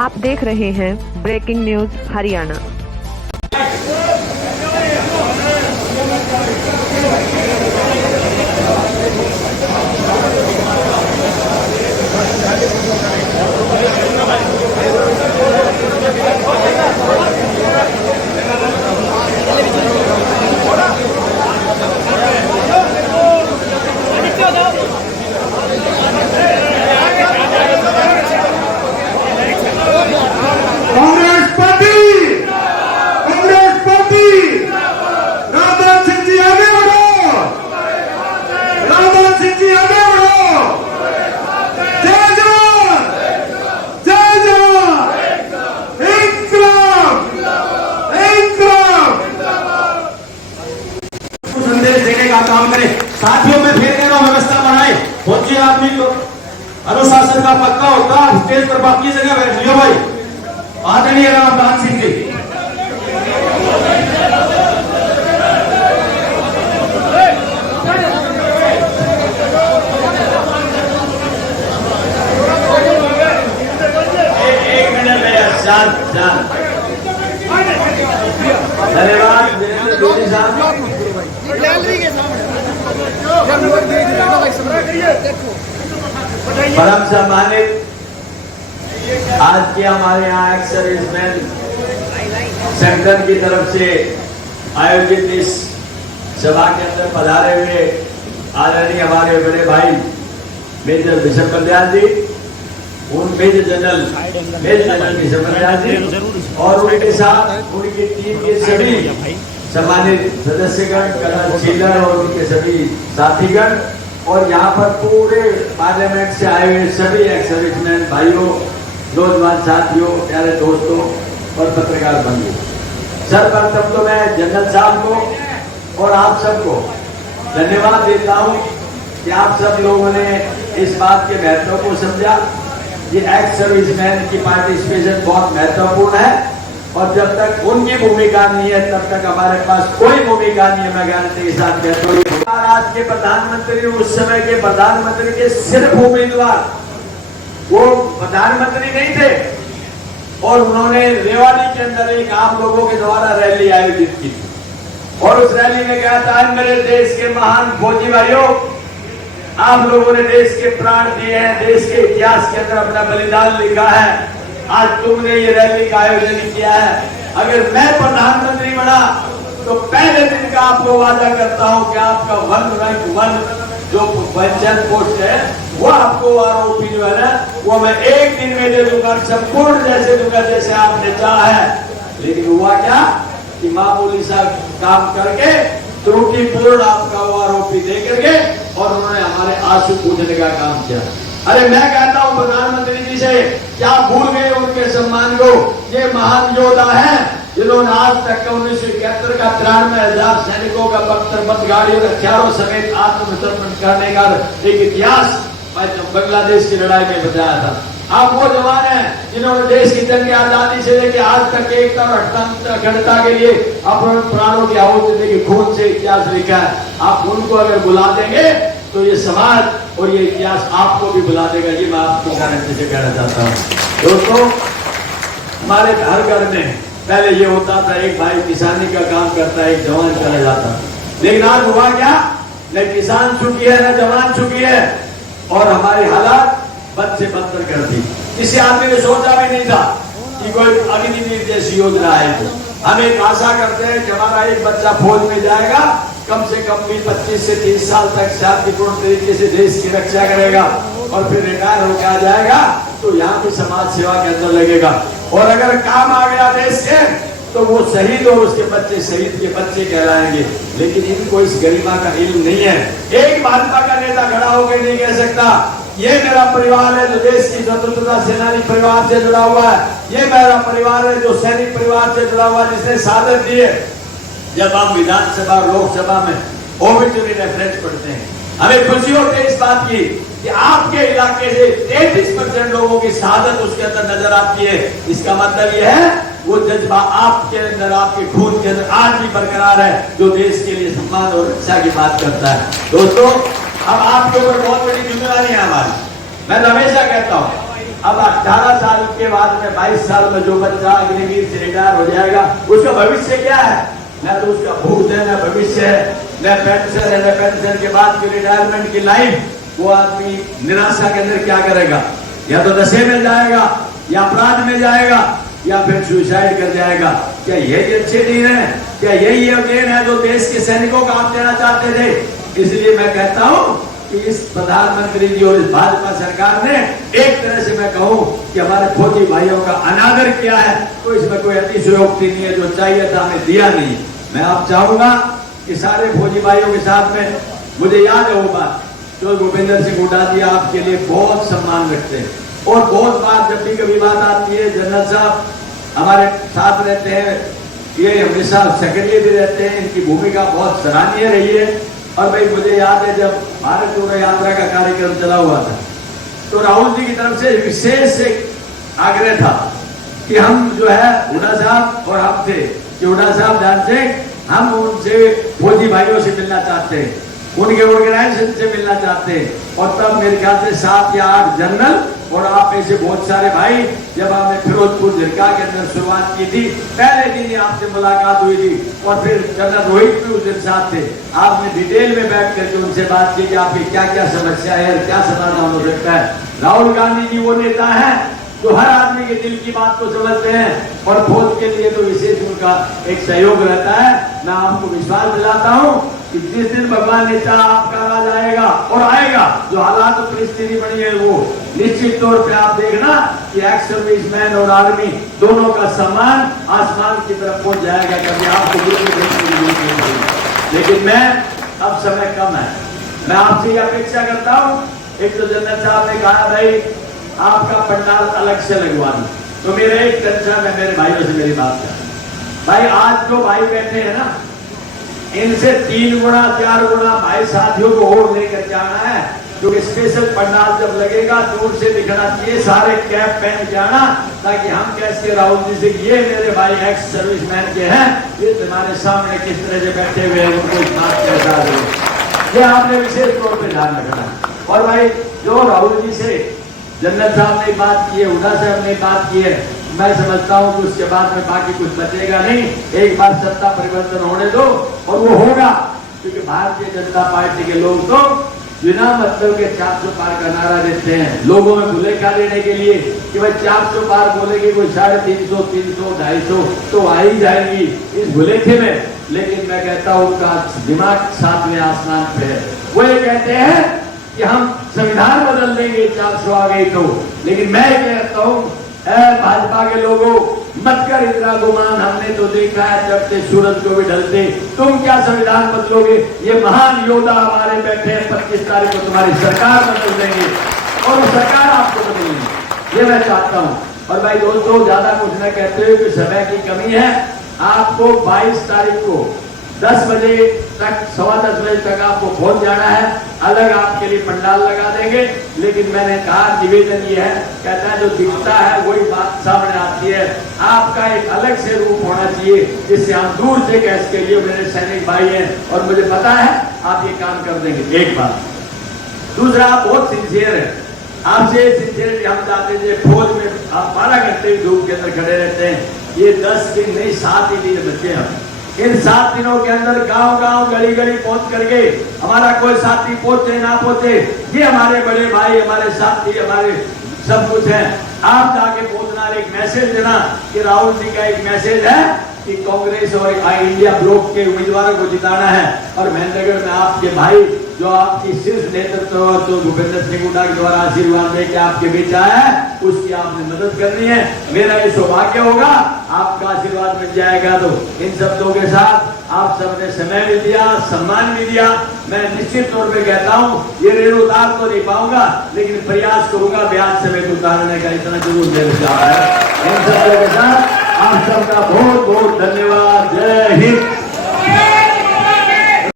आप देख रहे हैं ब्रेकिंग न्यूज हरियाणा। काम करें। साथियों में फिर कह रहा हूं, व्यवस्था बनाए। पहुंचे आदमी को अनुशासन का पक्का होता, स्टेज पर बाकी जगह बैठ लियो भाई। आदरणीय रामदास सिंह जी, एक मिनट में शांत शांत। धन्यवाद जोशी साहब। परम सम्मानित आज के हमारे यहाँ एक्स सर्विसमैन संगठन की तरफ से आयोजित इस सभा के अंदर पधारे हुए आदरणीय हमारे बड़े भाई मेजर बिशप कल्याण जी, उन मेजर जनरल बिशप कल्याण जी और उनके साथ उनकी टीम के सभी सम्मानित सदस्यगण, कर्नल चिल्लर और उनके सभी साथीगण और यहाँ पर पूरे पार्लियामेंट से आए हुए सभी एक्स सर्विसमैन भाइयों, नौजवान साथियों, प्यारे दोस्तों और पत्रकार बंधु, सर्वप्रथम तो मैं जनरल साहब को और आप सबको धन्यवाद देता हूँ कि आप सब लोगों ने इस बात के महत्व को समझा। ये एक्स सर्विसमैन की पार्टिसिपेशन बहुत महत्वपूर्ण है और जब तक उनकी भूमिका नहीं है तब तक हमारे पास कोई भूमिका नहीं है। मैं गारंटी के साथ कहता हूँ, आज के प्रधानमंत्री उस समय के प्रधानमंत्री के सिर्फ उम्मीदवार वो प्रधानमंत्री नहीं थे और उन्होंने रेवाड़ी के अंदर एक आम लोगों के द्वारा रैली आयोजित की और उस रैली में कहा था, मेरे देश के महान फौजी भाइयों, आप लोगों ने देश के प्राण दिए हैं, देश के इतिहास के अंदर अपना बलिदान लिखा है, आज तुमने ये रैली का आयोजन किया है। अगर मैं प्रधानमंत्री बना तो पहले दिन का आपको वादा करता हूं कि आपका 1 रैंक 1 जो पेंशन पोस्ट है वो आपको आरोपी जो है ना वो मैं एक दिन में दे दूंगा, संपूर्ण जैसे दूंगा जैसे आपने चाहा है। लेकिन हुआ क्या कि मामूली सा काम करके त्रुटिपूर्ण आपका वो आरोपी दे करके और उन्होंने हमारे आंसू पूछने का काम किया। अरे मैं कहता हूं प्रधानमंत्री जी से, क्या भूल गए उनके सम्मान को? ये महान योद्धा है जिन्होंने आज तक 1971 का 93,000 सैनिकों का बख्तर गाड़ियों हथियारों समेत आत्मसमर्पण करने का एक इतिहास बांग्लादेश की लड़ाई में बताया था। आप वो जवान हैं जिन्होंने देश की जंग आजादी से लेकर आज तक एकता और अखंडता के लिए अपने प्राणों की आहुति देके खून से इतिहास लिखा है। आप उनको अगर बुला देंगे तो ये समाज और ये इतिहास आपको भी बुला देगा, ये मैं आपको गारंटी से कहना चाहता हूँ। दोस्तों, हमारे हर घर में पहले ये होता था, एक भाई किसानी का काम करता है, एक जवान चला जाता, लेकिन आज हुआ क्या, न किसान चुकी है न जवान चुकी है और हमारी हालात बद से बदतर कर दी। किसी आदमी ने सोचा भी नहीं था कि कोई अग्निवीर जैसी योजना आएगी। हम एक आशा करते हैं कि हमारा एक बच्चा फौज में जाएगा, कम से कम भी 25 से 30 साल तक शांतिपूर्ण तरीके से देश की रक्षा करेगा और फिर रिटायर होकर आ जाएगा तो यहाँ भी समाज सेवा के अंदर लगेगा और अगर काम आ गया देश के तो वो शहीद और उसके बच्चे शहीद के बच्चे कहलाएंगे। लेकिन इनको इस गरिमा का इल्म नहीं है। एक भाजपा का नेता खड़ा होकर नहीं कह सकता ये मेरा परिवार है जो देश की स्वतंत्रता सेनानी परिवार से जुड़ा हुआ है, ये मेरा परिवार है जो सैनिक परिवार से जुड़ा हुआ है जिसने शहादत दी है। जब हम विधानसभा और लोकसभा में ओबिचुरी रेफरेंस पढ़ते हैं, हमें खुशी होती है इस बात की कि आपके इलाके से 33% लोगों की शहादत उसके अंदर नजर आती है। इसका मतलब यह है वो जज्बा आपके अंदर, आपके खून के अंदर आज भी बरकरार है जो देश के लिए सम्मान और रक्षा की बात करता है। दोस्तों, अब आपके ऊपर बहुत बड़ी जिम्मेदारी है हमारी। मैं हमेशा कहता हूँ अब 18 साल के बाद में 22 साल में जो बच्चा अग्निवीर से रिटायर हो जाएगा, उसका भविष्य क्या है? न तो उसका भूत है, न भविष्य है, न पेंशन है, न पेंशन के बाद की रिटायरमेंट की लाइफ। वो आदमी निराशा के अंदर क्या करेगा? या तो नशे में जाएगा, या अपराध में जाएगा, या फिर सुसाइड कर जाएगा। क्या यही अच्छे दिन है? क्या यही गेन है जो देश के सैनिकों को आप देना चाहते थे? इसलिए मैं कहता हूं कि इस प्रधानमंत्री जी और इस भाजपा सरकार ने एक तरह से मैं कहूं कि हमारे फौजी भाइयों का अनादर किया है। तो इसमें कोई अतिशयोक्ति नहीं है, जो चाहिए था हमें दिया नहीं। मैं आप चाहूंगा कि सारे फौजी भाइयों के साथ में, मुझे याद है वो बात जो भूपेंद्र सिंह हुड्डा जी आपके लिए बहुत सम्मान रखते हैं, और बहुत बार जब भी कभी बात आती है, जनरल साहब हमारे साथ रहते हैं, ये हमेशा सक्रिय भी रहते हैं, इनकी भूमिका बहुत सराहनीय रही है। और भाई मुझे याद है जब भारत जोड़ो यात्रा का कार्यक्रम चला हुआ था, तो राहुल जी की तरफ से विशेष एक आग्रह था कि हम जो है हुड्डा साहब और हम थे कि हुड्डा साहब जानते हैं हम उनसे फौजी भाइयों से मिलना चाहते हैं, उनके ऑर्गेनाइजेशन से मिलना चाहते हैं। और तब मेरे ख्याल से 7 या 8 जनरल और आप ऐसे बहुत सारे भाई, जब आपने फिरोजपुर झिरका के अंदर शुरुआत की थी, पहले दिन ही आपसे मुलाकात हुई थी, और फिर जनरल रोहित भी उस दिन साथ थे। आपने डिटेल में बैठ करके उनसे बात की कि आपकी क्या क्या समस्या है, क्या समाधान हो सकता है। राहुल गांधी जी वो नेता है जो हर आदमी के दिल की बात को समझते हैं, और फौज के लिए तो विशेष उनका एक सहयोग रहता है। मैं आपको विश्वास दिलाता हूं कि जिस दिन भगवान नेता आपका राज आएगा, और आएगा, जो हालात और परिस्थिति बनी है, वो निश्चित तौर पे आप देखना कि एक्स सर्विसमैन और आर्मी दोनों का सम्मान आसमान की तरफ पहुंच जाएगा। कभी आपको बिल्कुल नहीं। लेकिन मैं, अब समय कम है, मैं आपसे अपेक्षा करता हूं, एक तो जनरल साहब ने कहा भाई आपका पंडाल अलग से लगवा दूं, तो मेरा एक टेंशन है, मेरे भाइयों से मेरी बात कर भाई, आज जो भाई बैठे हैं ना, इनसे 3 गुना 4 गुना भाई साथियों को और लेकर जाना है, क्योंकि स्पेशल पंडाल जब लगेगा दूर से दिखना चाहिए, सारे कैप पहन के आना, ताकि हम कैसे राहुल जी से ये मेरे भाई एक्स सर्विसमैन के हैं, ये तुम्हारे सामने किस तरह से बैठे हुए हैं, उनको इस बात का एहसास हो। ये आपने विशेष तौर पर ध्यान रखना। और भाई जो राहुल जी से जनरल साहब ने बात की है, हुड्डा साहब ने बात की है, मैं समझता हूं कि उसके बाद में बाकी कुछ बचेगा नहीं। एक बार सत्ता परिवर्तन होने दो, और वो होगा, क्योंकि भारतीय जनता पार्टी के लोग तो बिना मतलब के 400 पार का नारा देते हैं, लोगों में भुलेखा देने के लिए कि भाई 400 पार बोलेगी कोई 350, 300, 250 तो आ ही जाएगी इस भुलेखे में। लेकिन मैं कहता हूं उनका दिमाग 7वें आसमान पे है। वो ये कहते हैं कि हम संविधान बदल देंगे 400 आ गई तो। लेकिन मैं कहता हूं भाजपा के लोगों, मत कर इतना गुमान, हमने तो देखा है चढ़ते सूरज को भी ढलते, तुम क्या संविधान बदलोगे? ये महान योद्धा हमारे बैठे हैं, 25 तारीख को तुम्हारी सरकार बदल देंगे, और वो सरकार आपको बदलेंगे, ये मैं चाहता हूं। और भाई दोस्तों, ज्यादा कुछ न कहते हुए कि समय की कमी है, आपको 22 तारीख को 10 बजे तक, 10:15 बजे तक आपको पहुंच जाना है। अलग आपके लिए पंडाल लगा देंगे। लेकिन मैंने कहा निवेदन ये है, कहता है जो दिखता है वही बात सामने आती है, आपका एक अलग से रूप होना चाहिए, जिससे हम दूर से कह सके ये मेरे सैनिक भाई हैं और मुझे पता है आप ये काम कर देंगे। एक बात। दूसरा, आप बहुत सिंसियर है, आपसे सिंसियरिटी हम चाहते थे। फौज में आप 12 घंटे धूप के अंदर खड़े रहते हैं, ये 10 दिन नहीं 7 ही दिन बचे हम। इन 7 दिनों के अंदर गांव-गांव, गली-गली पहुंच करके हमारा कोई साथी पहुंचे ना पहुंचे, ये हमारे बड़े भाई, हमारे साथी, हमारे सब कुछ है। आप जाके पहुंचना, एक मैसेज देना कि राहुल जी का एक मैसेज है कि कांग्रेस और इंडिया ब्लॉक के उम्मीदवारों को जिताना है। और महेंद्रगढ़ में आपके भाई जो आपकी शीर्ष नेतृत्व तो भूपेंद्र सिंह हुड्डा के द्वारा आशीर्वाद लेके आपके बीच आया है, उसकी आपने मदद करनी है। मेरा ये सौभाग्य होगा, आपका आशीर्वाद मिल जाएगा। तो इन शब्दों के साथ आप सबने समय भी दिया, सम्मान भी दिया। मैं निश्चित तौर पे कहता हूँ ये ऋण उतार तो नहीं पाऊंगा, लेकिन प्रयास करूंगा ब्याज समेत उतारने का, इतना जरूर मेरे से है। इन शब्दों के साथ आप सबका बहुत बहुत धन्यवाद। जय हिंद।